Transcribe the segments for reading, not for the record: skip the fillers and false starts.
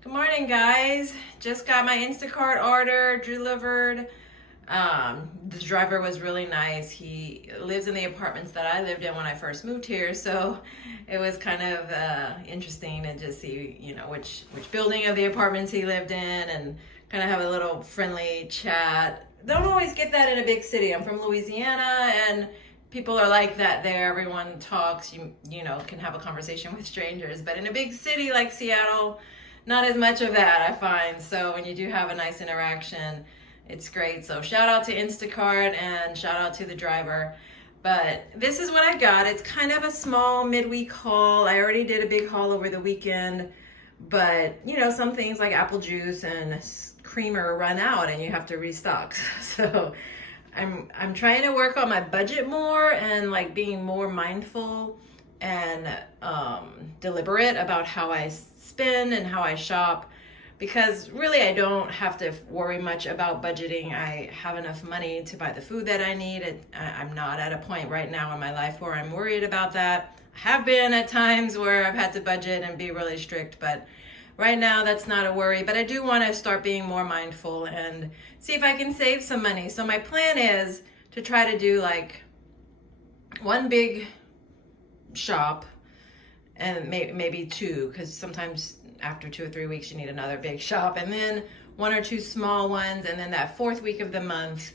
Good morning, guys. Just got my Instacart order delivered. The driver was really nice. He lives in the apartments that I lived in when I first moved here, so it was kind of interesting to just see, which building of the apartments he lived in, and kind of have a little friendly chat. Don't always get that in a big city. I'm from Louisiana, and people are like that there. Everyone talks. You can have a conversation with strangers, but in a big city like Seattle, not as much of that, I find. So when you do have a nice interaction, it's great. So shout out to Instacart and shout out to the driver. But this is what I got. It's kind of a small midweek haul. I already did a big haul over the weekend, but some things like apple juice and creamer run out and you have to restock. So I'm trying to work on my budget more and like being more mindful and deliberate about how I spend and how I shop, because really I don't have to worry much about budgeting. I have enough money to buy the food that I need. I'm not at a point right now in my life where I'm worried about that. I have been at times where I've had to budget and be really strict, but right now that's not a worry. But I do want to start being more mindful and see if I can save some money. So my plan is to try to do like one big shop and maybe two, because sometimes after 2 or 3 weeks you need another big shop, and then 1 or 2 small ones, and then that 4th week of the month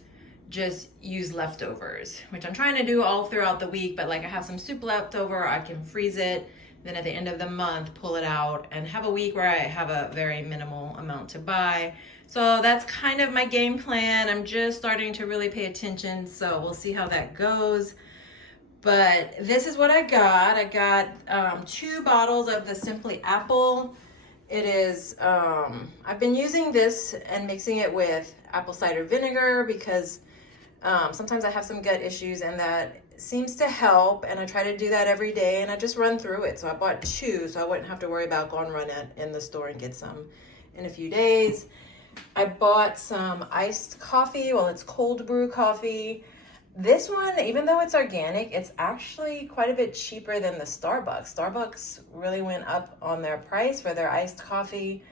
just use leftovers, which I'm trying to do all throughout the week. But like I have some soup left over, I can freeze it, then at the end of the month pull it out and have a week where I have a very minimal amount to buy. So that's kind of my game plan. I'm just starting to really pay attention, so we'll see how that goes. But this is what I got. I got 2 bottles of the Simply Apple. It is, I've been using this and mixing it with apple cider vinegar because sometimes I have some gut issues, and that seems to help. And I try to do that every day, and I just run through it. So I bought 2 so I wouldn't have to worry about going run it in the store and get some in a few days. I bought some iced coffee. Well, it's cold brew coffee. This one, even though it's organic, it's actually quite a bit cheaper than the Starbucks. Starbucks really went up on their price for their iced coffee.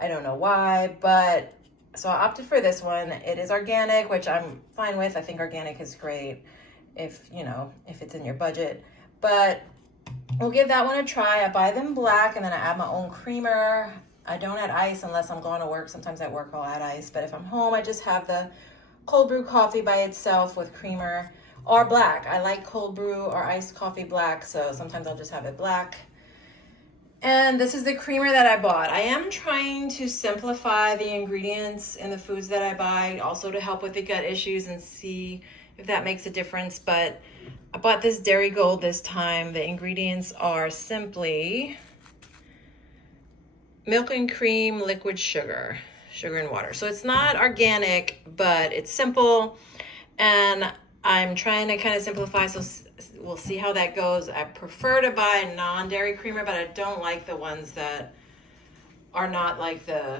I don't know why, but so I opted for this one. It is organic, which I'm fine with. I think organic is great if it's in your budget. But we'll give that one a try. I buy them black and then I add my own creamer. I don't add ice unless I'm going to work. Sometimes at work I'll add ice, but if I'm home, I just have the cold brew coffee by itself with creamer or black. I like cold brew or iced coffee black, so sometimes I'll just have it black. And this is the creamer that I bought. I am trying to simplify the ingredients in the foods that I buy, also to help with the gut issues and see if that makes a difference. But I bought this Dairy Gold this time. The ingredients are simply milk and cream, liquid sugar and water. So it's not organic, but it's simple, and I'm trying to kind of simplify, so we'll see how that goes. I prefer to buy non-dairy creamer, but I don't like the ones that are not like the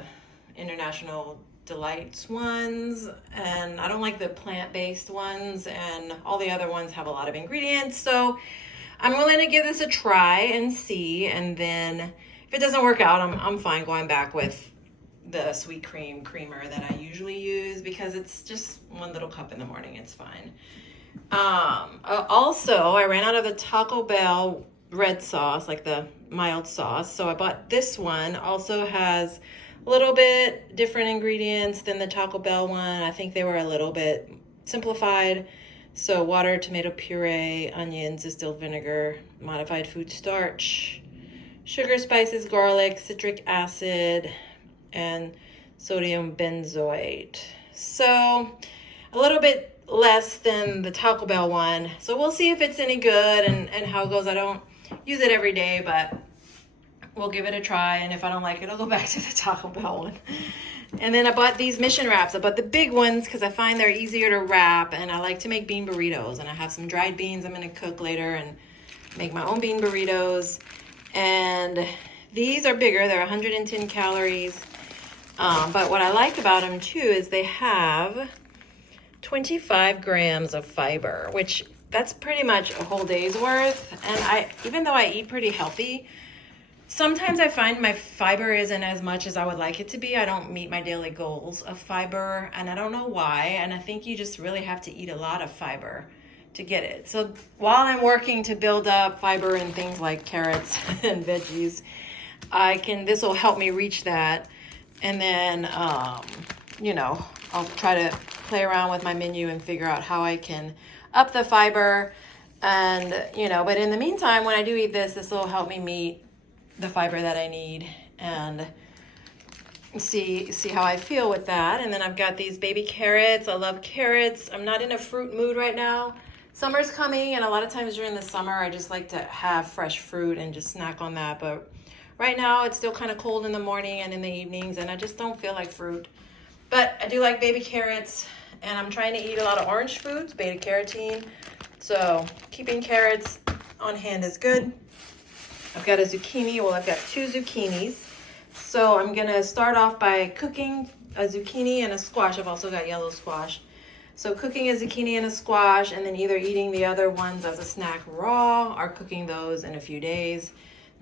International Delights ones, and I don't like the plant-based ones, and all the other ones have a lot of ingredients. So I'm willing to give this a try and see, and then if it doesn't work out, I'm fine going back with the sweet cream creamer that I usually use, because it's just 1 little cup in the morning. It's fine. Also, I ran out of the Taco Bell red sauce, like the mild sauce. So I bought this one. Also has a little bit different ingredients than the Taco Bell one. I think they were a little bit simplified. So water, tomato puree, onions, distilled vinegar, modified food starch, sugar, spices, garlic, citric acid, and sodium benzoate. So a little bit less than the Taco Bell one. So we'll see if it's any good and how it goes. I don't use it every day, but we'll give it a try. And if I don't like it, I'll go back to the Taco Bell one. And then I bought these Mission Wraps. I bought the big ones because I find they're easier to wrap, and I like to make bean burritos. And I have some dried beans I'm going to cook later and make my own bean burritos. And these are bigger. They're 110 calories. But what I like about them too is they have 25 grams of fiber, which that's pretty much a whole day's worth. And even though I eat pretty healthy, Sometimes I find my fiber isn't as much as I would like it to be. I don't meet my daily goals of fiber, and I don't know why. And I think you just really have to eat a lot of fiber to get it. So while I'm working to build up fiber in things like carrots and veggies, this will help me reach that. And then, you know, I'll try to play around with my menu and figure out how I can up the fiber. And, you know, but in the meantime, when I do eat this will help me meet the fiber that I need and see how I feel with that. And then I've got these baby carrots. I love carrots. I'm not in a fruit mood right now. Summer's coming, and a lot of times during the summer I just like to have fresh fruit and just snack on that. But right now it's still kind of cold in the morning and in the evenings, and I just don't feel like fruit. But I do like baby carrots, and I'm trying to eat a lot of orange foods, beta carotene. So keeping carrots on hand is good. I've got a zucchini. Well, I've got 2 zucchinis. So I'm going to start off by cooking a zucchini and a squash. I've also got yellow squash. So cooking a zucchini and a squash, and then either eating the other ones as a snack raw or cooking those in a few days.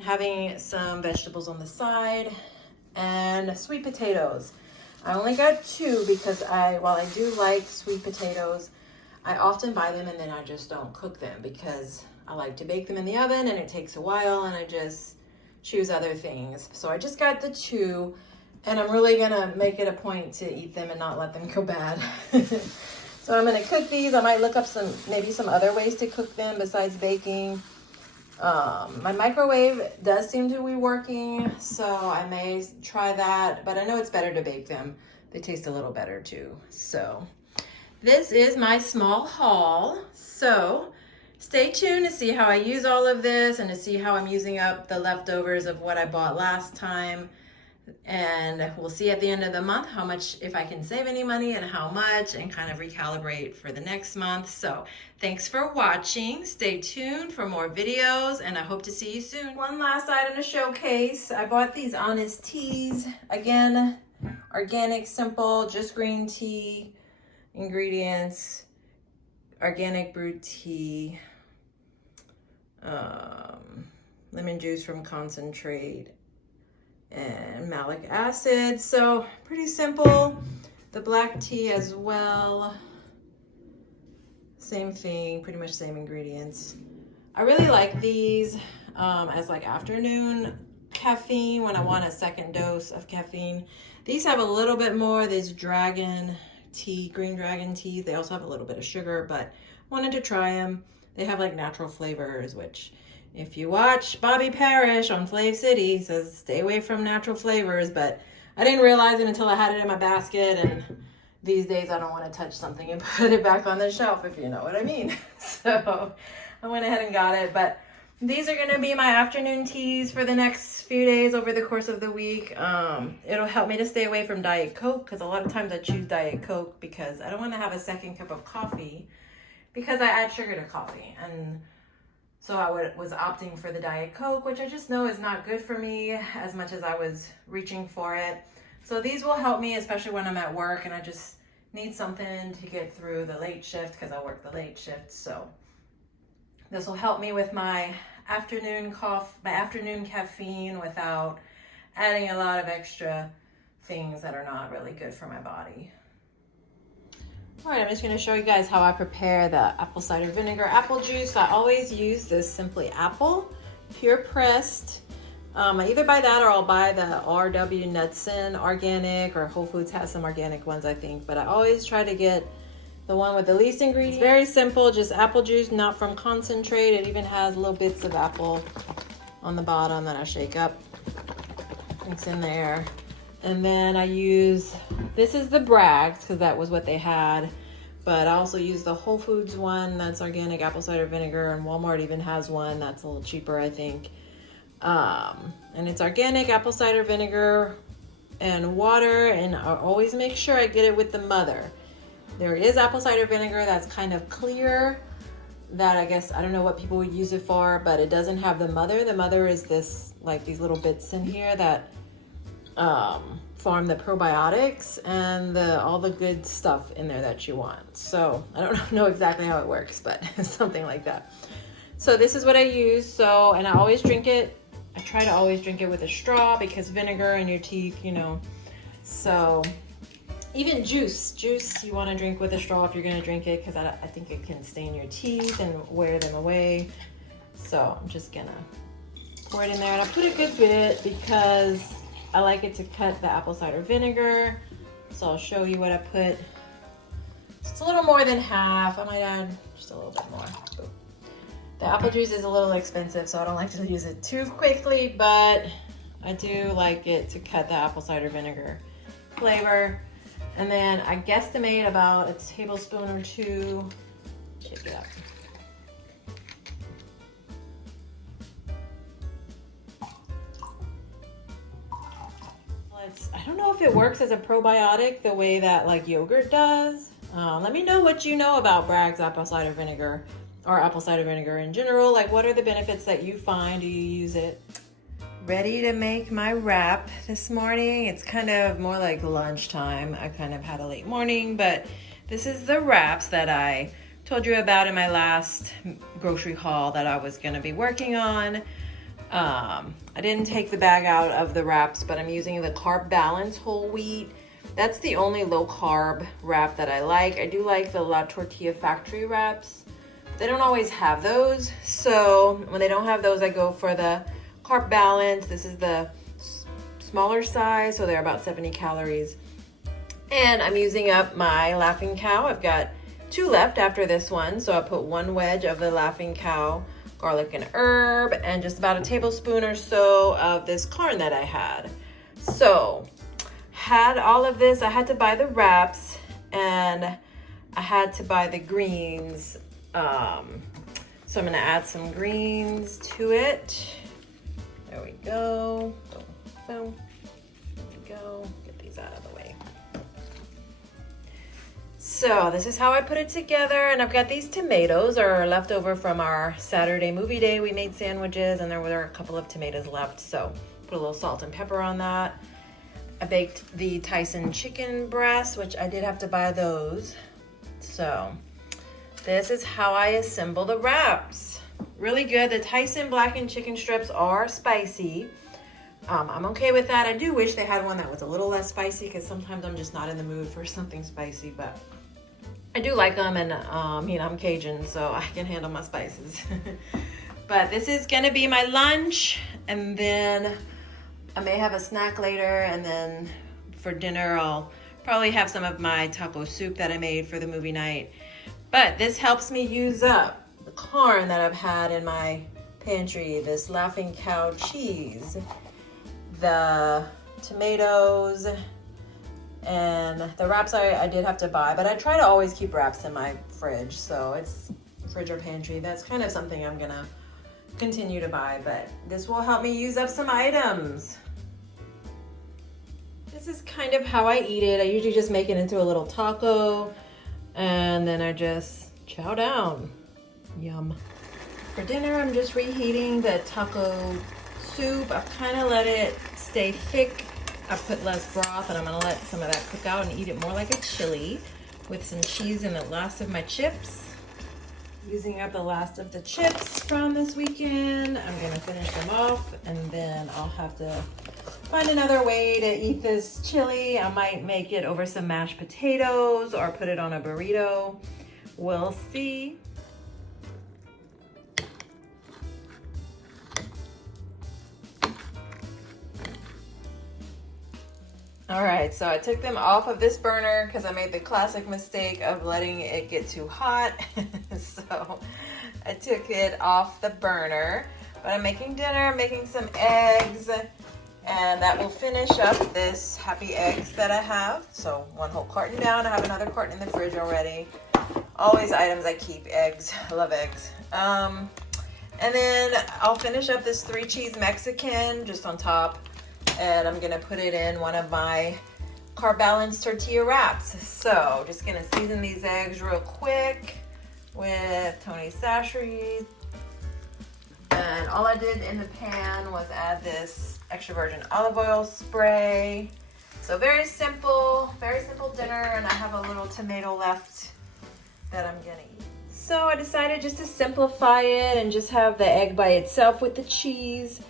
Having some vegetables on the side and sweet potatoes. I only got 2 because while I do like sweet potatoes, I often buy them and then I just don't cook them because I like to bake them in the oven and it takes a while, and I just choose other things. So I just got the 2, and I'm really gonna make it a point to eat them and not let them go bad. So I'm gonna cook these. I might look up maybe some other ways to cook them besides baking. My microwave does seem to be working, so I may try that, but I know it's better to bake them. They taste a little better too. So this is my small haul. So stay tuned to see how I use all of this and to see how I'm using up the leftovers of what I bought last time. And we'll see at the end of the month how much, if I can save any money and how much, and kind of recalibrate for the next month. So thanks for watching. Stay tuned for more videos, and I hope to see you soon. One last item to showcase. I bought these Honest Teas. Again, organic, simple, just green tea. Ingredients: organic brewed tea, lemon juice from concentrate, and malic acid. So pretty simple. The black tea as well, same thing, pretty much same ingredients. I really like these as like afternoon caffeine when I want a second dose of caffeine. These have a little bit more. There's dragon tea, green dragon tea. They also have a little bit of sugar, but wanted to try them. They have like natural flavors, which if you watch Bobby Parrish on Flav City, he says stay away from natural flavors, but I didn't realize it until I had it in my basket, and these days I don't want to touch something and put it back on the shelf, if you know what I mean. So I went ahead and got it, but these are going to be my afternoon teas for the next few days over the course of the week. It'll help me to stay away from Diet Coke, because a lot of times I choose Diet Coke because I don't want to have a second cup of coffee because I add sugar to coffee. And so I was opting for the Diet Coke, which I just know is not good for me as much as I was reaching for it. So these will help me, especially when I'm at work and I just need something to get through the late shift because I work the late shift. So this will help me with my afternoon caffeine without adding a lot of extra things that are not really good for my body. All right, I'm just going to show you guys how I prepare the apple cider vinegar apple juice. I always use this Simply Apple, pure pressed. I either buy that or I'll buy the R.W. Knudsen organic, or Whole Foods has some organic ones, I think. But I always try to get the one with the least ingredients. It's very simple, just apple juice, not from concentrate. It even has little bits of apple on the bottom that I shake up. Mix in there. And then I use, this is the Bragg's because that was what they had. But I also use the Whole Foods one that's organic apple cider vinegar, and Walmart even has one that's a little cheaper, I think. And it's organic apple cider vinegar and water, and I always make sure I get it with the mother. There is apple cider vinegar that's kind of clear that I guess, I don't know what people would use it for, but it doesn't have the mother. The mother is this, like these little bits in here that form the probiotics and all the good stuff in there that you want. So I don't know exactly how it works, but something like that. So this is what I use. So, and I always drink it I try to always drink it with a straw because vinegar in your teeth, you know. So even juice, you want to drink with a straw if you're going to drink it, because I think it can stain your teeth and wear them away. So I'm just going to pour it in there, and I put a good bit because I like it to cut the apple cider vinegar. So I'll show you what I put. It's a little more than half. I might add just a little bit more. The apple juice is a little expensive, so I don't like to use it too quickly, but I do like it to cut the apple cider vinegar flavor. And then I guesstimate about a tablespoon or two. Shake it up. I don't know if it works as a probiotic the way that like yogurt does. Let me know what you know about Bragg's apple cider vinegar, or apple cider vinegar in general. Like, what are the benefits that you find? Do you use it? Ready to make my wrap this morning. It's kind of more like lunchtime. I kind of had a late morning, but this is the wraps that I told you about in my last grocery haul that I was gonna be working on. I didn't take the bag out of the wraps, but I'm using the Carb Balance whole wheat. That's the only low carb wrap that I like. I do like the La Tortilla Factory wraps. They don't always have those, so when they don't have those, I go for the Carb Balance. This is the smaller size, so they're about 70 calories. And I'm using up my Laughing Cow. I've got 2 left after this one, so I put 1 wedge of the Laughing Cow garlic and herb, and just about a tablespoon or so of this corn that I had. So, had all of this. I had to buy the wraps, and I had to buy the greens. So I'm gonna add some greens to it. There we go. Boom, boom. There we go. Get these out of the way. So this is how I put it together, and I've got these tomatoes are left over from our Saturday movie day. We made sandwiches, and there were a couple of tomatoes left, so put a little salt and pepper on that. I baked the Tyson chicken breasts, which I did have to buy those. So this is how I assemble the wraps. Really good. The Tyson blackened chicken strips are spicy. I'm okay with that. I do wish they had one that was a little less spicy, because sometimes I'm just not in the mood for something spicy, but I do like them, and you know, I'm Cajun, so I can handle my spices. But this is gonna be my lunch, and then I may have a snack later, and then for dinner I'll probably have some of my taco soup that I made for the movie night. But this helps me use up the corn that I've had in my pantry, this Laughing Cow cheese, the tomatoes, and the wraps I did have to buy, but I try to always keep wraps in my fridge, so it's fridge or pantry. That's kind of something I'm gonna continue to buy, but this will help me use up some items. This is kind of how I eat it. I usually just make it into a little taco, and then I just chow down. Yum. For dinner, I'm just reheating the taco soup. I've kind of let it stay thick. I put less broth, and I'm gonna let some of that cook out and eat it more like a chili with some cheese and the last of my chips. Using up the last of the chips from this weekend. I'm gonna finish them off, and then I'll have to find another way to eat this chili. I might make it over some mashed potatoes or put it on a burrito. We'll see. All right, so I took them off of this burner because I made the classic mistake of letting it get too hot. So I took it off the burner, but I'm making dinner, making some eggs, and that will finish up this happy eggs that I have. So 1 whole carton down. I have another carton in the fridge already. Always items I keep, eggs. I love eggs. And then I'll finish up this 3 cheese Mexican just on top, and I'm gonna put it in one of my Carb Balance tortilla wraps. So just gonna season these eggs real quick with Tony Chachere's. And all I did in the pan was add this extra virgin olive oil spray. So very simple dinner, and I have a little tomato left that I'm gonna eat. So I decided just to simplify it and just have the egg by itself with the cheese.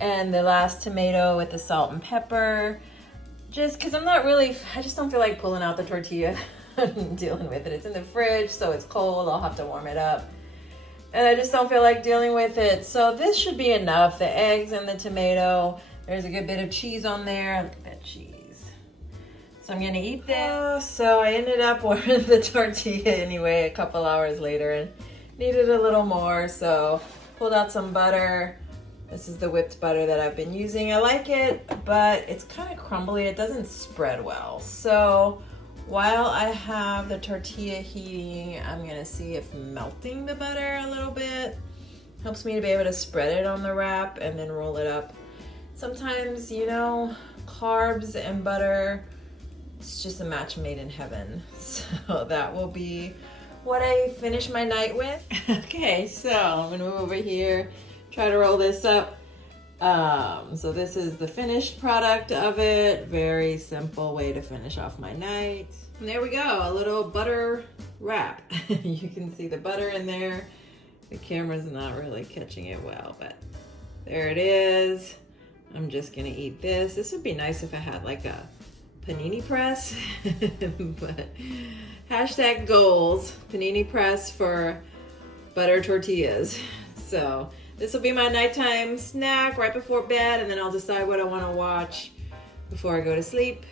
And the last tomato with the salt and pepper. Just because I just don't feel like pulling out the tortilla and dealing with it. It's in the fridge, so it's cold. I'll have to warm it up. And I just don't feel like dealing with it. So this should be enough. The eggs and the tomato. There's a good bit of cheese on there. Look at that cheese. So I'm gonna eat this. So I ended up warming the tortilla anyway a couple hours later and needed a little more. So pulled out some butter. This is the whipped butter that I've been using. I like it, but it's kind of crumbly. It doesn't spread well. So while I have the tortilla heating, I'm gonna see if melting the butter a little bit helps me to be able to spread it on the wrap and then roll it up. Sometimes, you know, carbs and butter, it's just a match made in heaven. So that will be what I finish my night with. Okay, so I'm gonna move over here. Try to roll this up. So this is the finished product of it. Very simple way to finish off my night. And there we go, a little butter wrap. You can see the butter in there. The camera's not really catching it well, but there it is. I'm just gonna eat this. This would be nice if I had like a panini press, but hashtag goals, panini press for butter tortillas. So this will be my nighttime snack right before bed, and then I'll decide what I want to watch before I go to sleep.